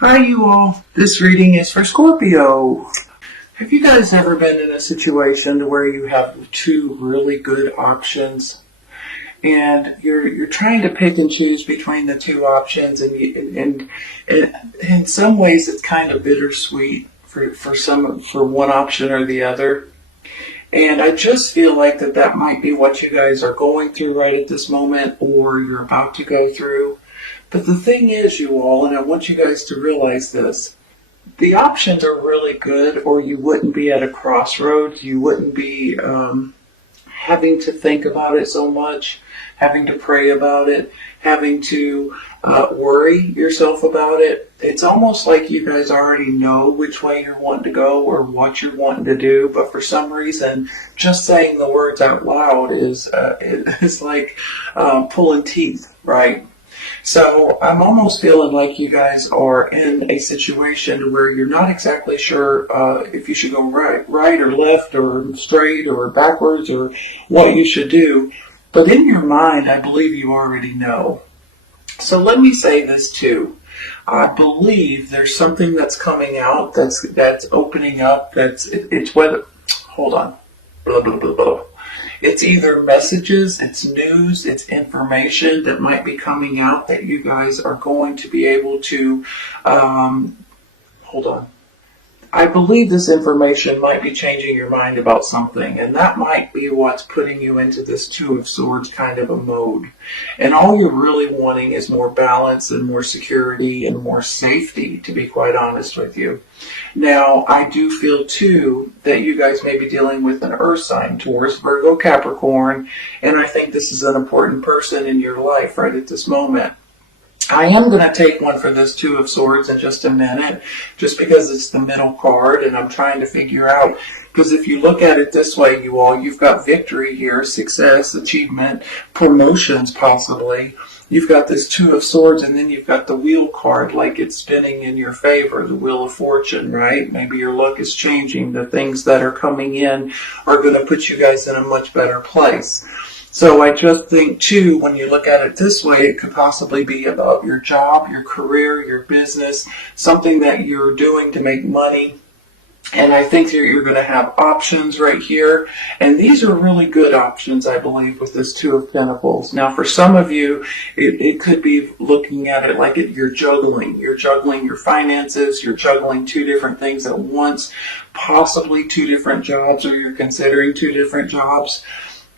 Hi you all, this reading is for Scorpio. Have you guys ever been in a situation where you have two really good options and you're trying to pick and choose between the two options and in some ways it's kind of bittersweet for one option or the other. And I just feel like that might be what you guys are going through right at this moment or you're about to go through. But the thing is, you all, and I want you guys to realize this, the options are really good or you wouldn't be at a crossroads. You wouldn't be having to think about it so much, having to pray about it, having to worry yourself about it. It's almost like you guys already know which way you're wanting to go or what you're wanting to do, but for some reason, just saying the words out loud is like pulling teeth, right? So I'm almost feeling like you guys are in a situation where you're not exactly sure if you should go right or left or straight or backwards or what you should do. But in your mind, I believe you already know. So let me say this too. I believe there's something that's coming out that's opening up. It's whether. Hold on. Blah, blah, blah, blah. It's either messages, it's news, it's information that might be coming out that you guys are going to be able to, hold on. I believe this information might be changing your mind about something, and that might be what's putting you into this Two of Swords kind of a mode. And all you're really wanting is more balance and more security and more safety, to be quite honest with you. Now, I do feel too that you guys may be dealing with an earth sign, Taurus, Virgo, Capricorn, and I think this is an important person in your life right at this moment. I am going to take one for this Two of Swords in just a minute, just because it's the middle card, and I'm trying to figure out, because if you look at it this way, you all, you've got victory here, success, achievement, promotions possibly. You've got this Two of Swords, and then you've got the Wheel card, like it's spinning in your favor, the Wheel of Fortune, right? Maybe your luck is changing. The things that are coming in are going to put you guys in a much better place. So I just think, too, when you look at it this way, it could possibly be about your job, your career, your business, something that you're doing to make money. And I think that you're going to have options right here. And these are really good options, I believe, with this Two of Pentacles. Now, for some of you, it could be looking at it like you're juggling. You're juggling your finances. You're juggling two different things at once, possibly two different jobs, or you're considering two different jobs.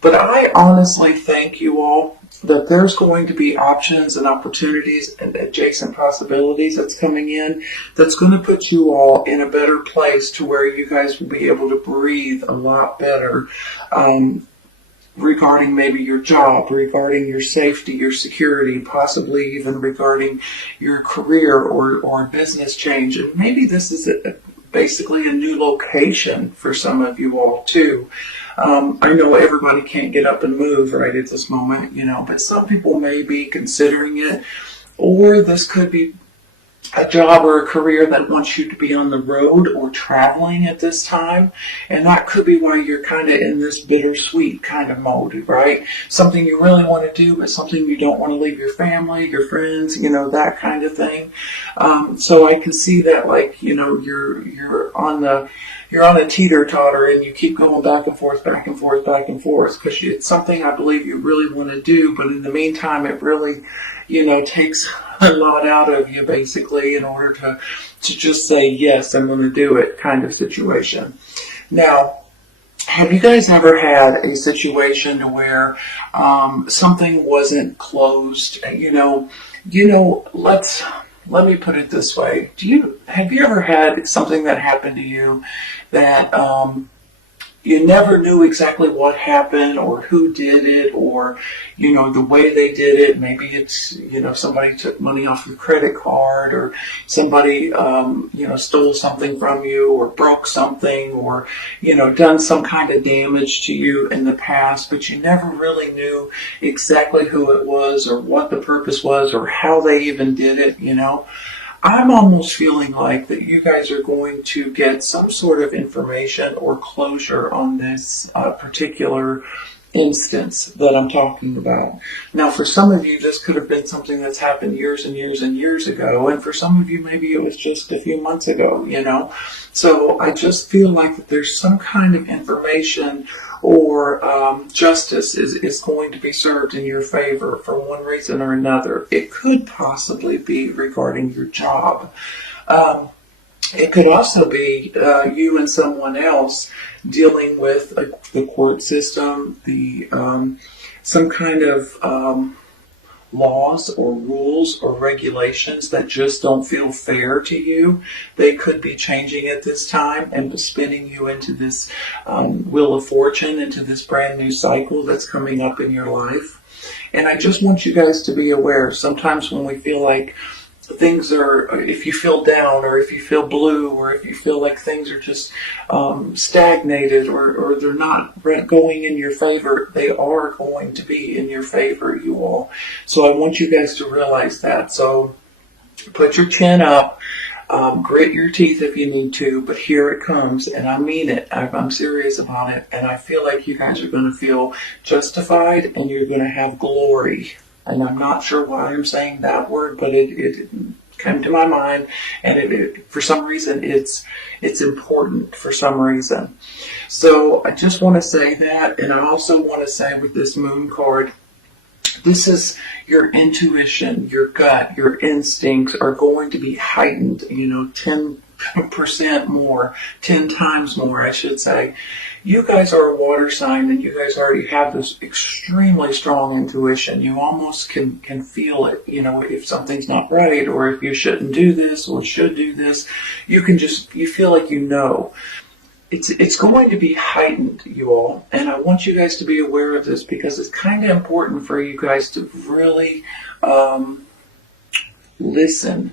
But I honestly think, you all, that there's going to be options and opportunities and adjacent possibilities that's coming in that's going to put you all in a better place to where you guys will be able to breathe a lot better regarding maybe your job, regarding your safety, your security, possibly even regarding your career or business change. And maybe this is basically a new location for some of you all too. I know everybody can't get up and move right at this moment, but some people may be considering it, or this could be a job or a career that wants you to be on the road or traveling at this time, and that could be why you're kind of in this bittersweet kind of mode, right? Something you really want to do, but something you don't want to leave your family, your friends, that kind of thing. So I can see that, like, you're on a teeter-totter and you keep going back and forth, because it's something I believe you really want to do, but in the meantime, it really, takes a lot out of you, basically, in order to just say, yes, I'm going to do it kind of situation. Now, have you guys ever had a situation where something wasn't closed? Let me put it this way. Have you ever had something that happened to you that you never knew exactly what happened or who did it or, the way they did it? Maybe it's, somebody took money off your credit card or somebody, stole something from you or broke something or, done some kind of damage to you in the past, but you never really knew exactly who it was or what the purpose was or how they even did it, I'm almost feeling like that you guys are going to get some sort of information or closure on this particular instance that I'm talking about. Now, for some of you, this could have been something that's happened years and years and years ago, and for some of you, maybe it was just a few months ago, So I just feel like that there's some kind of information or justice is going to be served in your favor for one reason or another. It could possibly be regarding your job. It could also be you and someone else dealing with the court system, some kind of laws or rules or regulations that just don't feel fair to you. They could be changing at this time and spinning you into this wheel of fortune, into this brand new cycle that's coming up in your life. And I just want you guys to be aware, sometimes when we feel like things are, if you feel down or if you feel blue or if you feel like things are just stagnated or they're not going in your favor, they are going to be in your favor, you all. So I want you guys to realize that. So put your chin up, grit your teeth if you need to, but here it comes, and I mean it. I'm serious about it, and I feel like you guys are going to feel justified and you're going to have glory. And I'm not sure why I'm saying that word, but it came to my mind, and for some reason it's important for some reason. So I just want to say that, and I also want to say with this moon card, this is your intuition, your gut, your instincts are going to be heightened, 10% more, 10 times more, I should say. You guys are a water sign, and you guys already have this extremely strong intuition. You almost can feel it, if something's not right, or if you shouldn't do this or should do this. You feel like it's going to be heightened, you all. And I want you guys to be aware of this because it's kind of important for you guys to really listen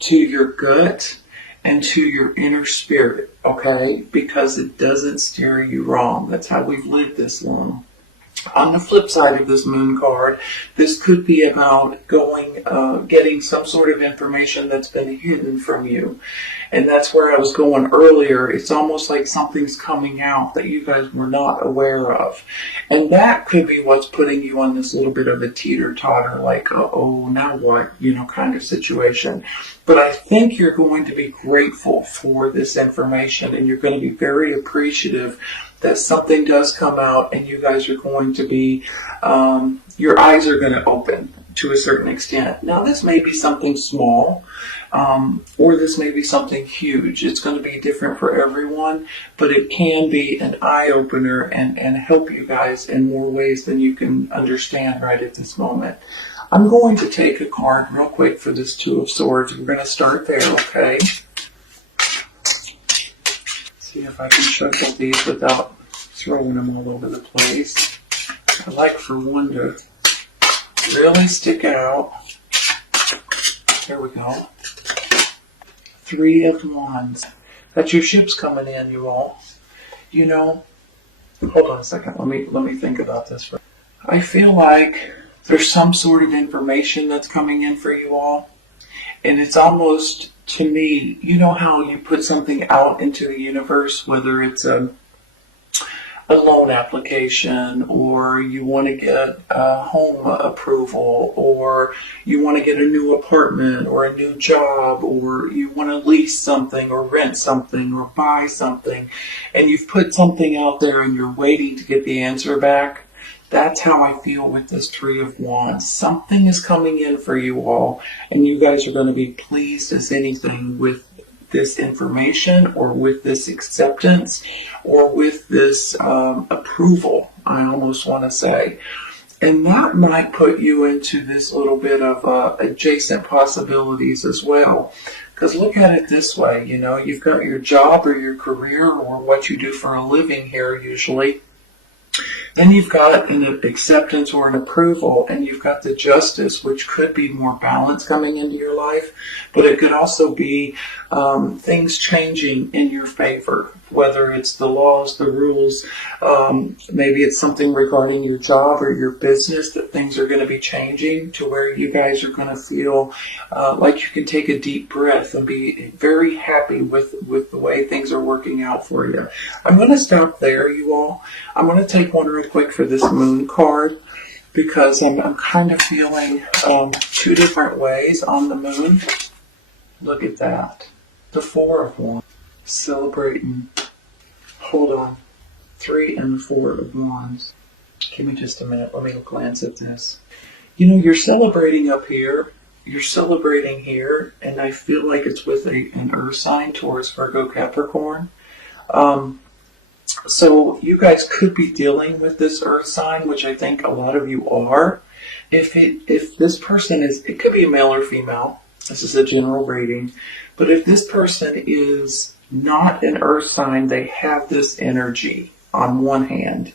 to your gut and to your inner spirit, okay? Because it doesn't steer you wrong. That's how we've lived this long. On the flip side of this moon card, this could be about getting some sort of information that's been hidden from you. And that's where I was going earlier. It's almost like something's coming out that you guys were not aware of. And that could be what's putting you on this little bit of a teeter-totter, like, oh, now what, kind of situation. But I think you're going to be grateful for this information, and you're going to be very appreciative that something does come out, and you guys are going to be, your eyes are going to open to a certain extent. Now, this may be something small, or this may be something huge. It's going to be different for everyone, but it can be an eye-opener and help you guys in more ways than you can understand right at this moment. I'm going to take a card real quick for this Two of Swords. We're going to start there, okay? See if I can shuffle these without throwing them all over the place. I like for one to really stick out. There we go. Three of Wands. That's your ships coming in, you all. Hold on a second. Let me think about this. I feel like there's some sort of information that's coming in for you all. And it's almost, to me, you know how you put something out into the universe, whether it's a loan application, or you want to get a home approval, or you want to get a new apartment or a new job, or you want to lease something or rent something or buy something, and you've put something out there and you're waiting to get the answer back. That's how I feel with this Three of Wands. Something is coming in for you all, and you guys are going to be pleased as anything with this information, or with this acceptance, or with this approval, I almost want to say. And that might put you into this little bit of adjacent possibilities as well. Because look at it this way, you've got your job or your career or what you do for a living here usually. Then you've got an acceptance or an approval, and you've got the justice, which could be more balance coming into your life, but it could also be things changing in your favor, whether it's the laws, the rules, maybe it's something regarding your job or your business that things are going to be changing to where you guys are going to feel like you can take a deep breath and be very happy with the way things are working out for you. I'm going to stop there, you all. I'm going to take one real really quick for this moon card because I'm kind of feeling two different ways on the moon. Look at that. The Four of Wands. Celebrating. Hold on. 3 and the 4 of Wands. Give me just a minute. Let me glance at this. You know, you're celebrating up here. You're celebrating here. And I feel like it's with an earth sign, Taurus, Virgo, Capricorn. So you guys could be dealing with this earth sign, which I think a lot of you are. If this person is, it could be a male or female. This is a general reading. But if this person is not an earth sign, they have this energy on one hand.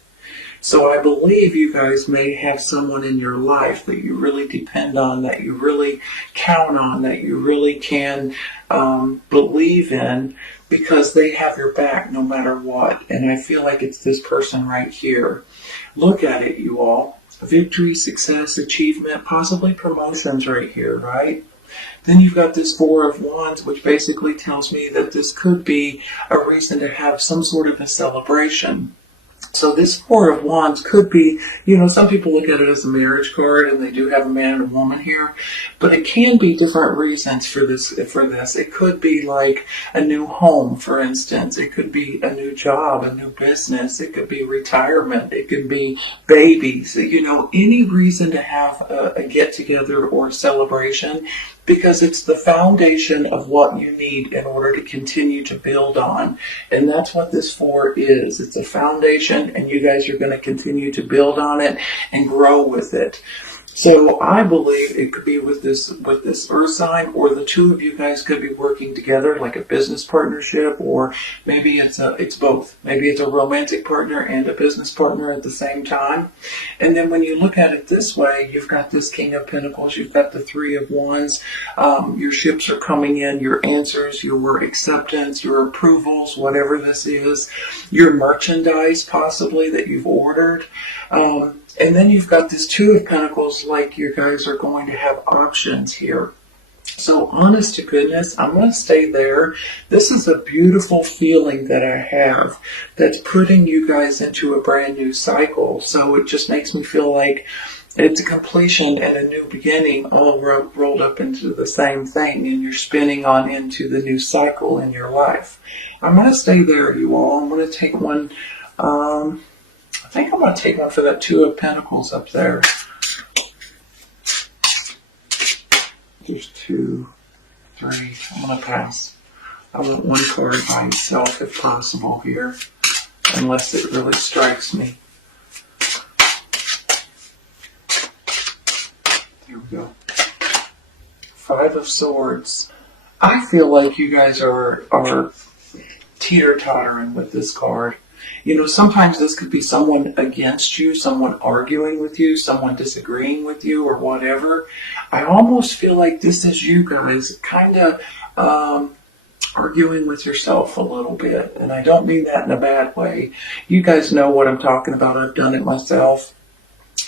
So I believe you guys may have someone in your life that you really depend on, that you really count on, that you really can believe in, because they have your back no matter what. And I feel like it's this person right here. Look at it, you all. Victory, success, achievement, possibly promotions right here, right? Then you've got this Four of Wands, which basically tells me that this could be a reason to have some sort of a celebration. So this Four of Wands could be, you know, some people look at it as a marriage card, and they do have a man and a woman here, but it can be different reasons for this. It could be like a new home, for instance. It could be a new job, a new business. It could be retirement. It could be babies. You know, any reason to have a get-together or a celebration, because it's the foundation of what you need in order to continue to build on. And that's what this 4 is. It's a foundation, and you guys are going to continue to build on it and grow with it. So I believe it could be with this earth sign, or the two of you guys could be working together like a business partnership, or maybe it's both. Maybe it's a romantic partner and a business partner at the same time. And then when you look at it this way, you've got this King of Pentacles, you've got the 3 of Wands. Your ships are coming in, your answers, your acceptance, your approvals, whatever this is, your merchandise possibly that you've ordered. And then you've got this 2 of Pentacles, like you guys are going to have options here. So honest to goodness, I'm going to stay there. This is a beautiful feeling that I have that's putting you guys into a brand new cycle. So it just makes me feel like it's a completion and a new beginning all rolled up into the same thing, and you're spinning on into the new cycle in your life. I'm going to stay there, you all. I'm going to take one. I think I'm going to take one for that 2 of Pentacles up there. There's 2, 3. I'm going to pass. I want one card by itself if possible here, unless it really strikes me. There we go. 5 of Swords. I feel like you guys are teeter-tottering with this card. You know, sometimes this could be someone against you, someone arguing with you, someone disagreeing with you, or whatever. I almost feel like this is you guys kind of arguing with yourself a little bit. And I don't mean that in a bad way. You guys know what I'm talking about. I've done it myself.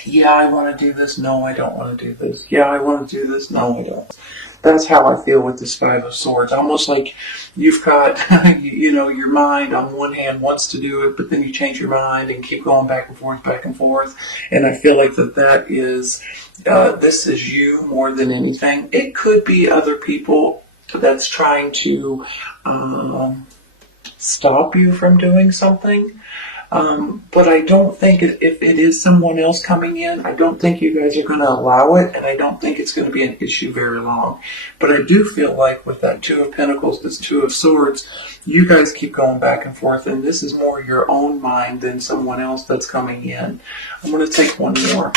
Yeah, I want to do this. No, I don't want to do this. Yeah, I want to do this. No, I don't. That's how I feel with this 5 of Swords. Almost like you've got, you know, your mind on one hand wants to do it, but then you change your mind and keep going back and forth, back and forth. And I feel like that is, this is you more than anything. It could be other people that's trying to stop you from doing something. But I don't think if it is someone else coming in, I don't think you guys are going to allow it, and I don't think it's going to be an issue very long. But I do feel like with that 2 of Pentacles, this 2 of Swords, you guys keep going back and forth, and this is more your own mind than someone else that's coming in. I'm going to take one more.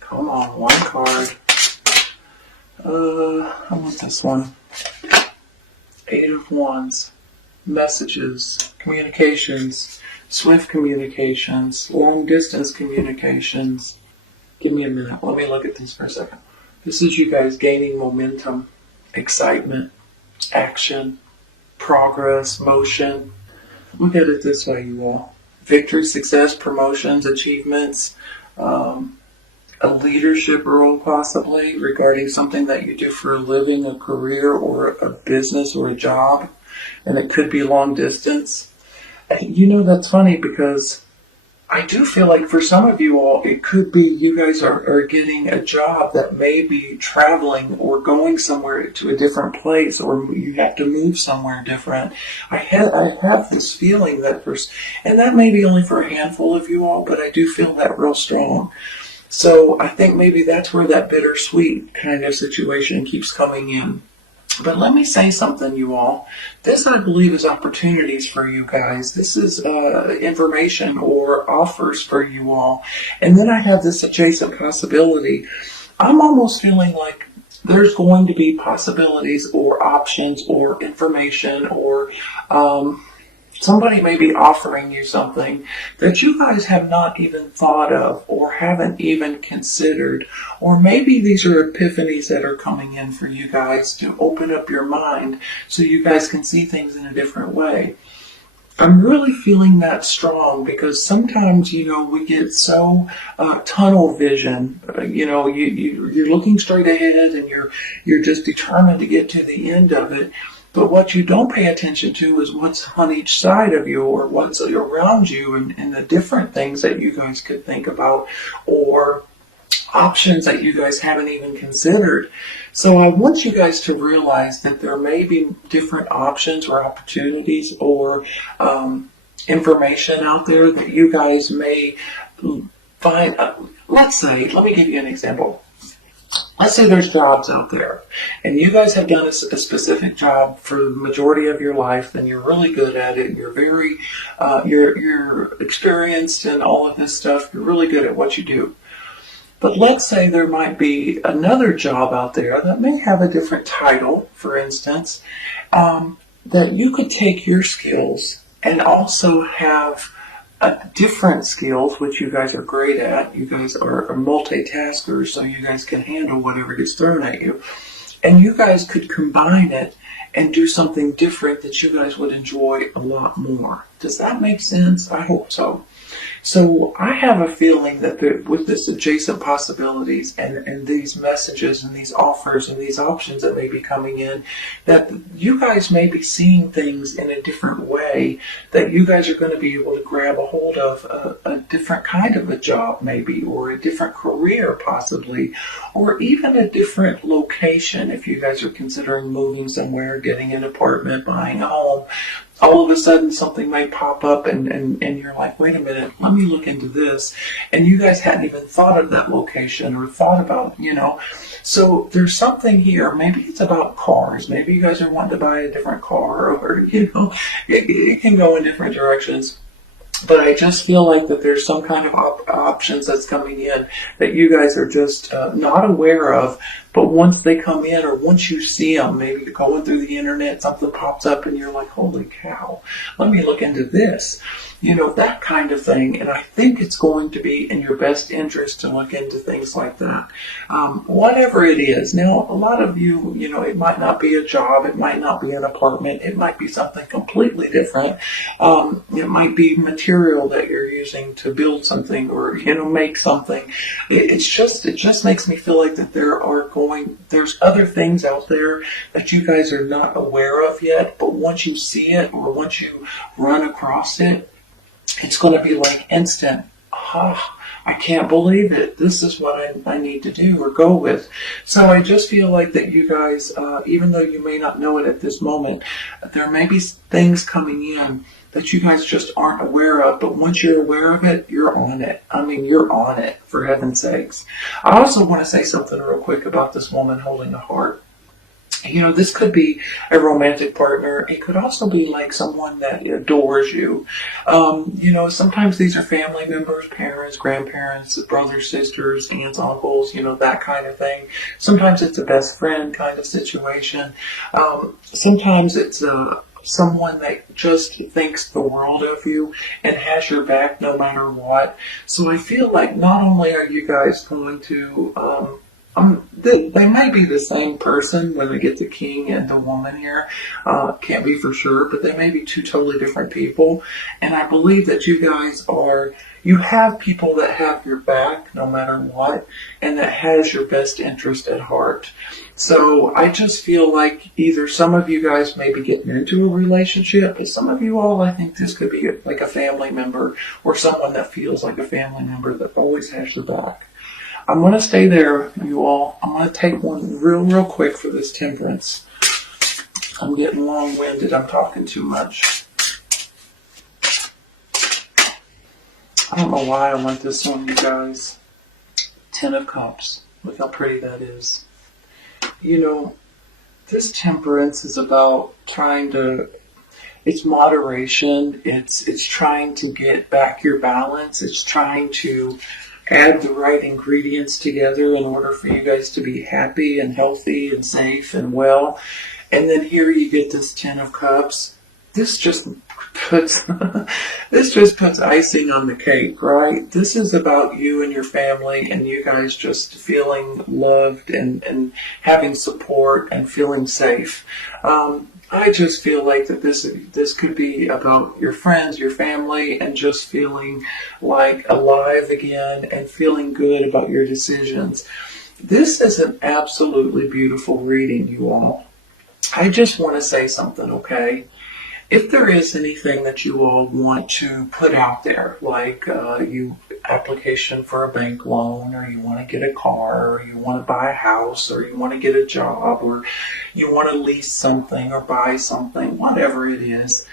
Come on, one card. I want this one. 8 of Wands. Messages, communications, swift communications, long distance communications. Give me a minute. Let me look at this for a second. This is you guys gaining momentum, excitement, action, progress, motion. Look at it this way, you all. Victory, success, promotions, achievements, a leadership role possibly regarding something that you do for a living, a career, or a business or a job. And it could be long distance. And that's funny because I do feel like for some of you all, it could be you guys are getting a job that may be traveling or going somewhere to a different place, or you have to move somewhere different. I have this feeling that and that may be only for a handful of you all, but I do feel that real strong. So I think maybe that's where that bittersweet kind of situation keeps coming in. But let me say something, you all. This, I believe, is opportunities for you guys. This is information or offers for you all. And then I have this adjacent possibility. I'm almost feeling like there's going to be possibilities or options or information or somebody may be offering you something that you guys have not even thought of or haven't even considered. Or maybe these are epiphanies that are coming in for you guys to open up your mind so you guys can see things in a different way. I'm really feeling that strong because sometimes, we get so tunnel vision. You're looking straight ahead and you're just determined to get to the end of it. But what you don't pay attention to is what's on each side of you or what's around you and the different things that you guys could think about or options that you guys haven't even considered. So I want you guys to realize that there may be different options or opportunities or information out there that you guys may find. Let me give you an example. Let's say there's jobs out there and you guys have done a specific job for the majority of your life and you're really good at it. You're very, you're experienced in all of this stuff. You're really good at what you do. But let's say there might be another job out there that may have a different title, for instance, that you could take your skills and also have different skills, which you guys are great at. You guys are multitaskers, so you guys can handle whatever gets thrown at you. And you guys could combine it and do something different that you guys would enjoy a lot more. Does that make sense? I hope so. So I have a feeling that with this adjacent possibilities and these messages and these offers and these options that may be coming in, that you guys may be seeing things in a different way, that you guys are going to be able to grab a hold of a different kind of a job maybe, or a different career possibly, or even a different location if you guys are considering moving somewhere, getting an apartment, buying a home. All of a sudden something may pop up and you're like, wait a minute, let me look into this. And you guys hadn't even thought of that location or thought about, So there's something here. Maybe it's about cars. Maybe you guys are wanting to buy a different car or, it can go in different directions. But I just feel like that there's some kind of options that's coming in that you guys are just not aware of. But once they come in or once you see them, maybe you're going through the internet, something pops up and you're like, holy cow, let me look into this. That kind of thing. And I think it's going to be in your best interest to look into things like that. Whatever it is. Now, a lot of you, it might not be a job. It might not be an apartment. It might be something completely different. It might be material that you're using to build something or, make something. It just makes me feel like that there's other things out there that you guys are not aware of yet. But once you see it or once you run across it, it's going to be like instant, I can't believe it. This is what I need to do or go with. So I just feel like that you guys, even though you may not know it at this moment, there may be things coming in that you guys just aren't aware of. But once you're aware of it, you're on it. I mean, you're on it, for heaven's sakes. I also want to say something real quick about this woman holding a heart. This could be a romantic partner. It could also be like someone that adores you. Sometimes these are family members, parents, grandparents, brothers, sisters, aunts, uncles, that kind of thing. Sometimes it's a best friend kind of situation. Sometimes it's someone that just thinks the world of you and has your back no matter what. So I feel like not only are you guys going to They might be the same person when we get the king and the woman here. Can't be for sure, but they may be two totally different people. And I believe that you have people that have your back no matter what, and that has your best interest at heart. So I just feel like either some of you guys may be getting into a relationship, but some of you all, I think this could be like a family member or someone that feels like a family member that always has your back. I'm going to stay there, you all. I'm going to take one real quick for this temperance. I'm getting long-winded. I'm talking too much. I don't know why I want this one, you guys. 10 of Cups. Look how pretty that is. You know, this temperance is about it's moderation. It's trying to get back your balance. It's trying to add the right ingredients together in order for you guys to be happy and healthy and safe and well. And then here you get this 10 of Cups. This just puts icing on the cake, right? This is about you and your family and you guys just feeling loved and having support and feeling safe. I just feel like that this could be about your friends, your family, and just feeling like alive again and feeling good about your decisions. This is an absolutely beautiful reading, you all. I just want to say something, okay? If there is anything that you all want to put out there, like application for a bank loan, or you want to get a car, or you want to buy a house, or you want to get a job, or you want to lease something or buy something, whatever it is,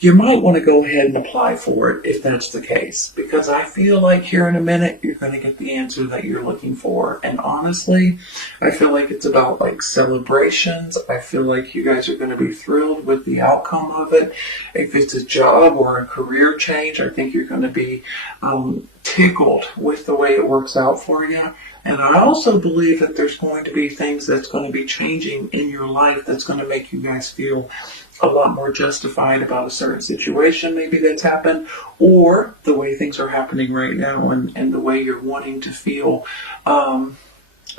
you might want to go ahead and apply for it if that's the case, because I feel like here in a minute you're going to get the answer that you're looking for. And honestly, I feel like it's about like celebrations. I feel like you guys are going to be thrilled with the outcome of it. If it's a job or a career change, I think you're going to be tickled with the way it works out for you. And I also believe that there's going to be things that's going to be changing in your life that's going to make you guys feel a lot more justified about a certain situation maybe that's happened, or the way things are happening right now and the way you're wanting to feel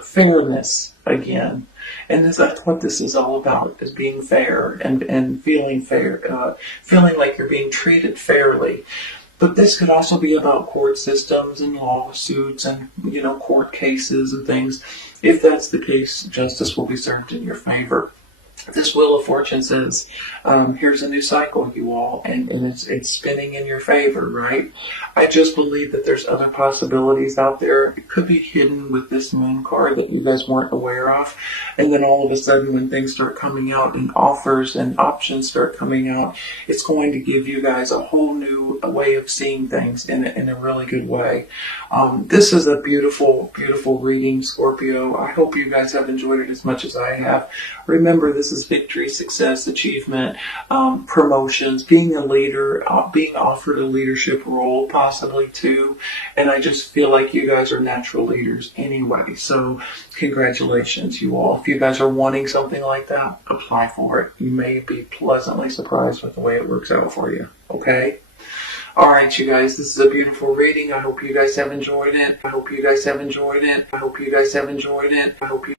fairness again. And that's what this is all about, is being fair and feeling fair, feeling like you're being treated fairly. But this could also be about court systems and lawsuits and, court cases and things. If that's the case, justice will be served in your favor. This Wheel of Fortune says, here's a new cycle, you all, and it's spinning in your favor, right? I just believe that there's other possibilities out there. It could be hidden with this Moon card that you guys weren't aware of. And then all of a sudden when things start coming out and offers and options start coming out, it's going to give you guys a whole new way of seeing things in a really good way. This is a beautiful, beautiful reading, Scorpio. I hope you guys have enjoyed it as much as I have. Remember, this is victory, success, achievement, promotions, being a leader, being offered a leadership role possibly too. And I just feel like you guys are natural leaders anyway. So congratulations, you all. If you guys are wanting something like that, apply for it. You may be pleasantly surprised with the way it works out for you. Okay? All right, you guys, this is a beautiful reading. I hope you guys have enjoyed it. I hope you guys have enjoyed it. I hope you guys have enjoyed it. I hope you